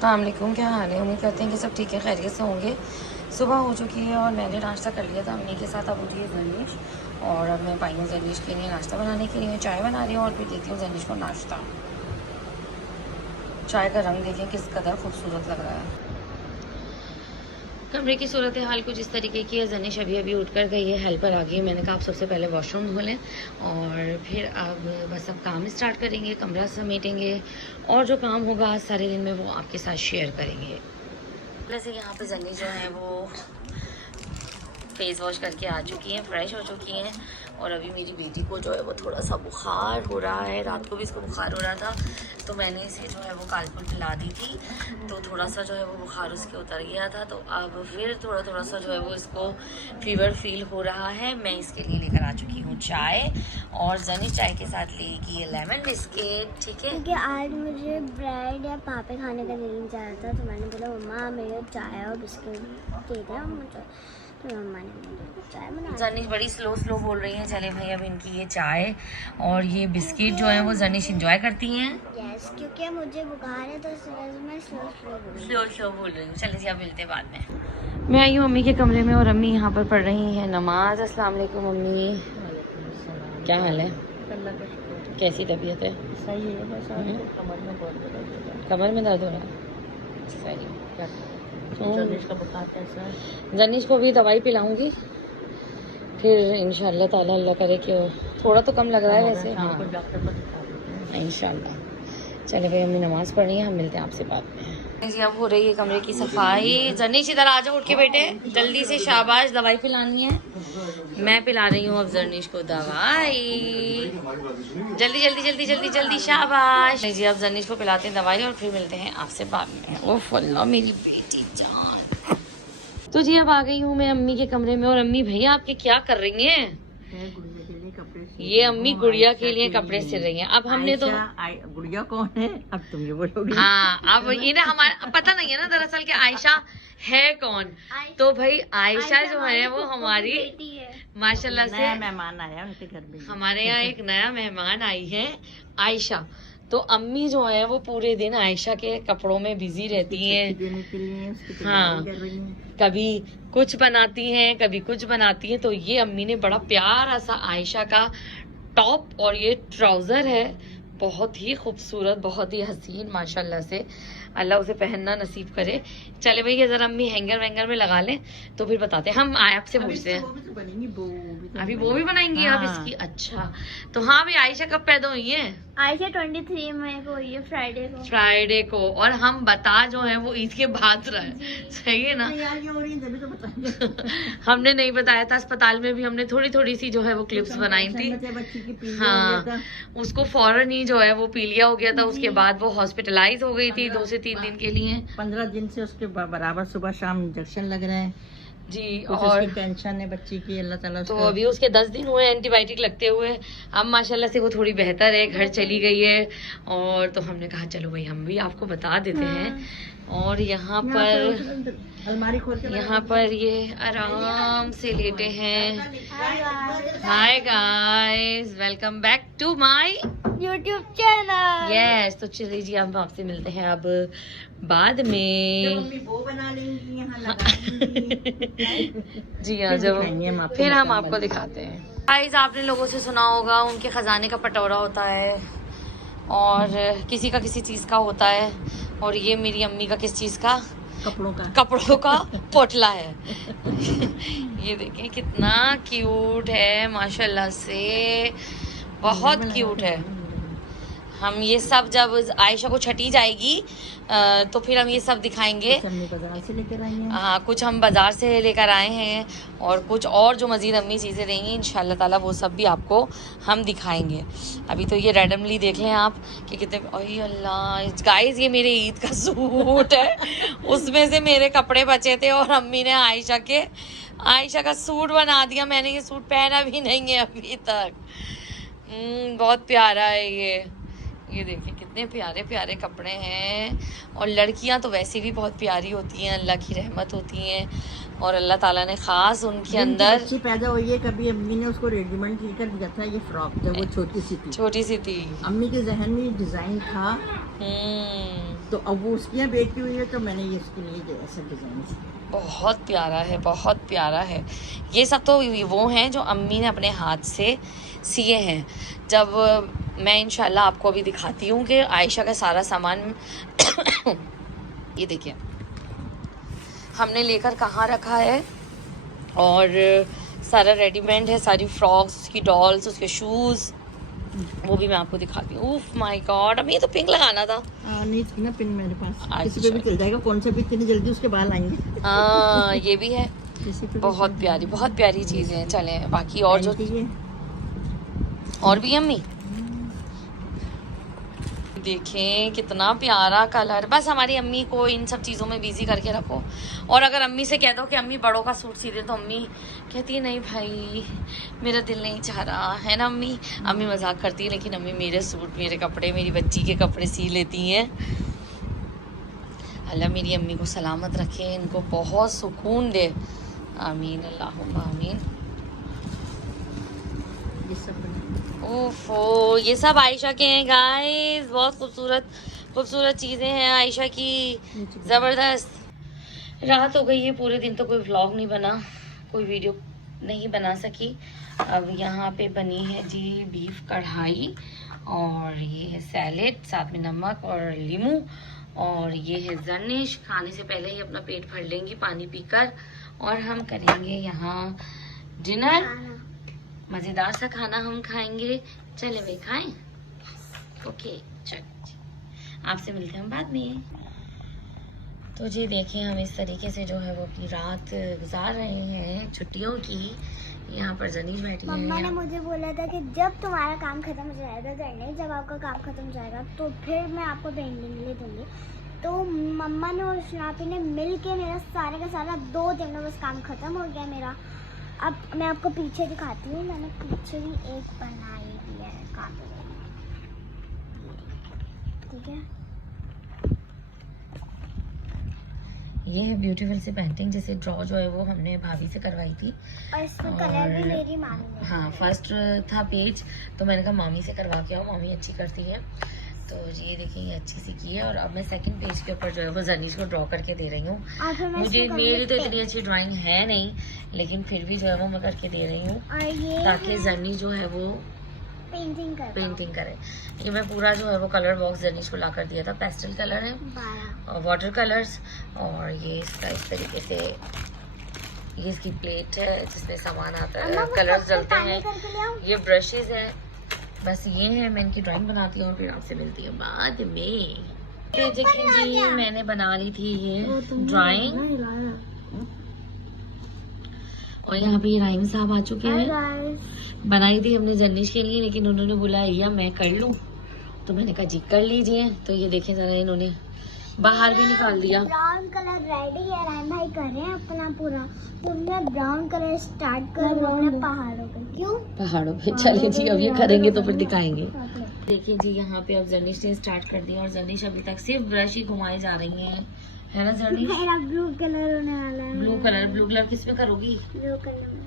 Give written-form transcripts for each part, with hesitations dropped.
अस्सलामुअलैकुम, क्या हाल है? उम्मीद करते हैं कि सब ठीक है, खैरियत से होंगे। सुबह हो चुकी है और मैंने नाश्ता कर लिया था अम्मी के साथ। अब उठी है जनीश और अब मैं पाई हूँ जनीश के लिए नाश्ता बनाने के लिए। चाय बना रही हूँ और फिर देती हूँ जनीश को नाश्ता। चाय का रंग देखें किस कदर खूबसूरत लग रहा है। कमरे की सूरत हाल कुछ इस तरीके की है। जनीश अभी अभी उठ कर गई है, हेल्पर आ गई है। मैंने कहा आप सबसे पहले वॉशरूम धो लें और फिर अब बस अब काम स्टार्ट करेंगे, कमरा समेटेंगे और जो काम होगा आज सारे दिन में वो आपके साथ शेयर करेंगे। वैसे यहाँ पे जनी जो है वो फेस वॉश करके आ चुकी हैं, फ्रेश हो चुकी हैं। और अभी मेरी बेटी को जो है वो थोड़ा सा बुखार हो रहा है। रात को भी इसको बुखार हो रहा था तो मैंने इसे जो है वो कालपुल पिला दी थी, तो थोड़ा सा जो है वो बुखार उसके उतर गया था। तो अब फिर थोड़ा सा जो है वो इसको फीवर फील हो रहा है। मैं इसके लिए लेकर आ चुकी हूँ चाय और जनी चाय के साथ लेगी ये लेमन बिस्किट। ठीक है, क्योंकि आज मुझे ब्रेड या पापे खाने का दिल जा रहा था तो मैंने बोला मम्मा मेरे चाय और बिस्किट दे दे मुझे, तो मम्मा ने मुझे चाय बना। जनीश बड़ी स्लो बोल रही है। चले भाई, अब इनकी ये चाय और ये बिस्किट जो है वो जनीश इंजॉय करती हैं। यस, क्योंकि मुझे बुखार है तो मैं स्लो बोल रही हूँ। चले जी, अब मिलते हैं बाद में। मैं आई हूँ अम्मी के कमरे में और अम्मी यहाँ पर पढ़ रही हैं नमाज। अस्सलाम वालेकुम अम्मी, क्या हाल है? कैसी तबीयत है? सही है, बस कमर में दर्द हो रहा है? सही। जनीश का बुखार कैसा है? जनीश को भी दवाई पिलाऊंगी, फिर इंशाल्लाह ताला अल्लाह करे कि थोड़ा तो कम लग रहा है वैसे। हाँ, डॉक्टर को दिखा देते हैं इंशाल्लाह। चले भाई, हमने नमाज पढ़ी है, हम मिलते हैं आपसे बाद में। जी अब हो रही है कमरे की सफाई। जनीश इधर आ जाओ, उठ के बेटे जल्दी से, शाबाश। दवाई पिलानी है, मैं पिला रही हूँ अब जनीश को दवाई। जल्दी जल्दी जल्दी जल्दी जल्दी, शाबाश जी। अब जनीश को पिलाते हैं दवाई और फिर मिलते हैं आपसे बाद में। ओह अल्लाह मेरी बेटी जान। तो जी अब आ गई हूँ मैं अम्मी के कमरे में और अम्मी भैया आपके क्या कर रही हैं? ये अम्मी गुड़िया के लिए कपड़े सिल रही हैं। अब हमने तो गुड़िया कौन है अब तुम ये बोलोगी? हाँ, अब ये ना हमारा पता नहीं है ना दरअसल कि आयशा है कौन। तो भाई आयशा जो है वो हमारी माशाल्लाह से मेहमान आया उनके घर में। हमारे यहाँ एक नया मेहमान आई है आयशा। तो अम्मी जो है वो पूरे दिन आयशा के कपड़ों में बिजी रहती हैं। हाँ, कभी कुछ बनाती हैं, कभी कुछ बनाती हैं। तो ये अम्मी ने बड़ा प्यारा सा आयशा का टॉप और ये ट्राउजर है, बहुत ही खूबसूरत, बहुत ही हसीन माशाल्लाह से। अल्लाह उसे पहनना नसीब करे। चले भैया जरा अम्मी हैंगर वैंगर में लगा लें तो फिर बताते हैं। हम आपसे पूछते हैं, अभी वो भी बनाएंगी आप इसकी? अच्छा, तो हाँ भी आयशा कब पैदा हुई है? आयशा 23 मई को हुई है, फ्राइडे को। और हम बता जो है वो ईद के बाद रहे, सही है ना? हमने नहीं बताया था। अस्पताल में भी हमने थोड़ी थोड़ी सी जो है वो क्लिप्स बनाई थी। हाँ, उसको फौरन ही जो है वो पीलिया हो गया था। उसके बाद वो हॉस्पिटलाइज हो गई थी 2 से 3 दिन के लिए। 15 दिन से उसके बराबर सुबह शाम इंजेक्शन लग रहे हैं जी। और टेंशन है बच्ची की, अल्लाह ताला तो अभी उसके 10 दिन हुए एंटीबायोटिक लगते हुए। अब माशाल्लाह से वो थोड़ी बेहतर है, घर चली गई है। और तो हमने कहा चलो भाई हम भी आपको बता देते हैं। और यहाँ पर अलमारी खोल के यहाँ पर ये आराम से लेटे हैं। Hi guys, welcome back to my YouTube channel. Yes, तो चलिए जी हम आपसे मिलते हैं अब बाद में। वो बना लेंगी यहाँ लगाएंगी। जी हाँ, जब फिर हम आपको दिखाते हैं। गाइस, आपने लोगों से सुना होगा उनके खजाने का पटोरा होता है और किसी का किसी चीज का होता है। और ये मेरी अम्मी का किस चीज का? कपड़ों का पोटला है। ये देखें कितना क्यूट है माशाल्लाह से, बहुत क्यूट है। हम ये सब जब आयशा को छठी जाएगी तो फिर हम ये सब दिखाएंगे। हाँ, कुछ हम बाजार से लेकर आए हैं और कुछ और जो मज़ीद अम्मी चीज़ें देंगी इंशाल्लाह ताला वो सब भी आपको हम दिखाएंगे। अभी तो ये रैंडमली देख लें आप कि कितने। ओए अल्लाह गाइस, ये मेरे ईद का सूट है, उसमें से मेरे कपड़े बचे थे और अम्मी ने आयशा का सूट बना दिया। मैंने ये सूट पहना भी नहीं है अभी तक। बहुत प्यारा है ये देखिए कितने प्यारे प्यारे कपड़े हैं। और लड़कियां तो वैसे भी बहुत प्यारी होती हैं, अल्लाह की रहमत होती हैं। और अल्लाह ताला ने खास उनके अंदर अच्छी पैदा हुई है। कभी अम्मी ने उसको रेडीमेड सीकर दिया था ये फ्रॉक, जब वो छोटी सी थी। छोटी सी थी, अम्मी के जहन में डिजाइन था। तो अब वो उसकी यहाँ बेटी हुई है तो मैंने ये उसके लिए दिया सब डिजाइन। बहुत प्यारा है, बहुत प्यारा है। ये सब तो वो हैं जो अम्मी ने अपने हाथ से सिए हैं। जब मैं इंशाल्लाह आपको अभी दिखाती हूँ कि आयशा का सारा सामान ये देखिए हमने लेकर कहाँ रखा है, और सारा रेडीमेड है, सारी फ्रॉक्स, उसकी डॉल्स, उसके शूज़, वो भी मैं आपको दिखाती हूँ। ओह माय गॉड, अब ये तो पिंक लगाना था। नहीं थी ना पिन मेरे पास, अच्छा। किसी पे भी चल जाएगा, कौन सा भी, इतनी जल्दी उसके बाल आएंगे। हाँ ये भी है, किसी पे भी बहुत प्यारी चीज़ें हैं। चलें बाकी और जो पहनती है। और भी अम्मी देखें कितना प्यारा कलर। बस हमारी अम्मी को इन सब चीज़ों में बिजी करके रखो। और अगर अम्मी से कह दो कि अम्मी बड़ों का सूट सी दे, तो अम्मी कहती है नहीं भाई मेरा दिल नहीं चाह रहा है ना अम्मी। अम्मी मजाक करती है, लेकिन अम्मी मेरे सूट, मेरे कपड़े, मेरी बच्ची के कपड़े सी लेती हैं। अल्लाह मेरी अम्मी को सलामत रखे, इनको बहुत सुकून दे, आमीन अल्लाहुम्मा आमीन। ये सब ओफो ये सब आयशा के हैं गाइस, बहुत खूबसूरत चीज़ें हैं आयशा की, ज़बरदस्त। रात हो गई है, पूरे दिन तो कोई व्लॉग नहीं बना, कोई वीडियो नहीं बना सकी। अब यहाँ पे बनी है जी बीफ कढ़ाई, और ये है सैलेड, साथ में नमक और लीमू, और ये है जर्निश। खाने से पहले ही अपना पेट भर लेंगी पानी पीकर, और हम करेंगे यहाँ डिनर। मज़ेदार सा खाना हम खाएंगे। चले भाई खाएं। ओके चलो आपसे मिलते हैं हम बाद में। तो जी देखिए हम इस तरीके से जो है वो अपनी रात गुजार रहे हैं छुट्टियों की। यहाँ पर जनीश बैठी है। मम्मा ने मुझे बोला था कि जब तुम्हारा काम खत्म हो जाएगा करने, जब आपका काम खत्म हो जाएगा तो फिर मैं आपको पेंटिंग के लिए दूंगी। तो मम्मा ने और शनापी ने मिल के मेरा सारे का सारा 2 दिन में बस काम खत्म हो गया मेरा। अब मैं आपको पीछे दिखाती हूँ, मैंने पीछे भी एक बनाई दी है काफी, ठीक है। ये है ब्यूटीफुल सी पेंटिंग, जैसे ड्रॉ जो है वो हमने भाभी से करवाई थी, और इसमें कलर भी मेरी मामी ने। हाँ फर्स्ट था पेज, तो मैंने कहा मामी से करवा के आओ, मामी अच्छी करती है। तो ये देखिए ये अच्छी सी की है, और अब मैं सेकंड पेज के ऊपर जो है वो जनीश को ड्रॉ करके दे रही हूँ। मुझे मेरी तो इतनी अच्छी ड्राइंग है नहीं, लेकिन फिर भी जो है वो मैं करके दे रही हूँ, ताकि जनीश जो है वो पेंटिंग करे। ये मैं पूरा जो है वो कलर बॉक्स जनीश को ला कर दिया था। पेस्टल कलर है और वाटर कलर्स, और ये इसका इस तरीके से ये इसकी प्लेट है जिसमें सामान आता है, कलर्स डलते हैं। ये ब्रशेज है, बस ये है। मैं इनकी ड्राइंग बनाती हूँ और फिर आपसे मिलती है बाद में। देखिए जी मैंने बना ली थी ये ड्राइंग, और यहाँ पे राइम साहब आ चुके हैं। बनाई थी हमने जर्निश के लिए, लेकिन उन्होंने बोला या मैं कर लूँ, तो मैंने कहा जी कर लीजिए। तो ये देखें जरा, इन्होंने बाहर भी निकाल दिया। ब्राउन कलर रेडी है, राम भाई कर रहे हैं अपना पूरा। तुमने ब्राउन कलर स्टार्ट कर पहाड़ों पे। क्यों पहाड़ों पे? चलिए जी अब ये करेंगे तो फिर दिखाएंगे। देखिए जी यहाँ पे अब जर्निश ने स्टार्ट कर दिया, और जर्निश अभी तक सिर्फ ब्रश ही घुमाए जा रही हैं, है ना जर्निश? ब्लू कलर होने वाला है। ब्लू कलर किस में करोगी? ब्लू कलर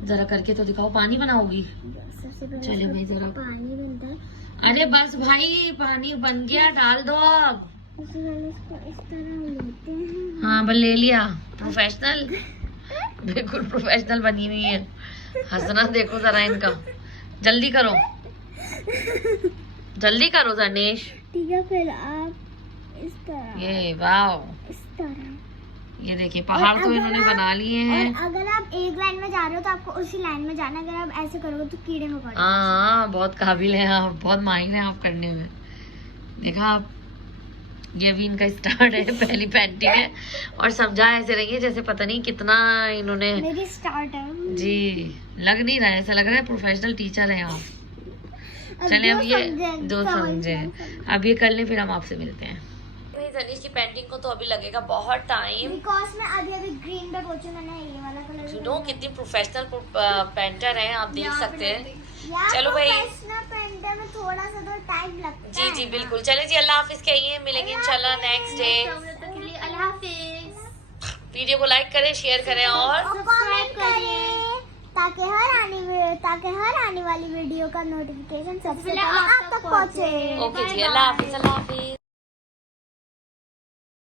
जरा करके तो दिखाओ। पानी बनाओगी? सबसे पहले चलिए भाई जरा पानी बनता है। अरे बस भाई पानी बन गया, डाल दो अब। उससे पहले इसको इस तरह लेते हैं। हाँ बस ले लिया। प्रोफेशनल, बिल्कुल प्रोफेशनल बनी हुई है। हंसना देखो जरा इनका। जल्दी करो जल्दी करो जर्निश। ठीक है फिर आप इस तरह, ये वाव, इस तरह। ये देखिए पहाड़ तो इन्होंने बना लिए हैं। और अगर आप एक लाइन में जा रहे हो तो आपको उसी लाइन में जाना। अगर आप ऐसे करोगे तो कीड़े में पड़ोगे। हाँ बहुत काबिल हैं आप, बहुत माहिर हैं आप करने में। देखा आप, ये भी इनका स्टार्ट है, पहली पेंटिंग है, और समझा ऐसे रही है जैसे पता नहीं कितना इन्होंने। मेरी स्टार्ट है जी, लग नहीं रहा है, ऐसा लग रहा है प्रोफेशनल टीचर हैं आप। चले अब ये जो समझे, अब ये कर ले फिर हम आपसे मिलते हैं। जनीश की पेंटिंग को तो अभी लगेगा बहुत टाइम, बिकॉज़ मैं अभी ग्रीन पे पहुंची। मैंने ये वाला कलर, यू नो कितनी प्रोफेशनल पेंटर हैं आप, देख सकते हैं। चलो भाई पेंटर में थोड़ा सा तो टाइम लगता है। जी बिल्कुल। चले जी अल्लाह हाफिज कहिए, मिलेंगे इंशाल्लाह नेक्स्ट डे। अल्लाह हाफिज। वीडियो को लाइक करें, शेयर करें और कमेंट करें, ताकि हर आने वाली वीडियो का नोटिफिकेशन सबसे पहले आप तक पहुंचे। ओके जी, अल्लाह हाफिज।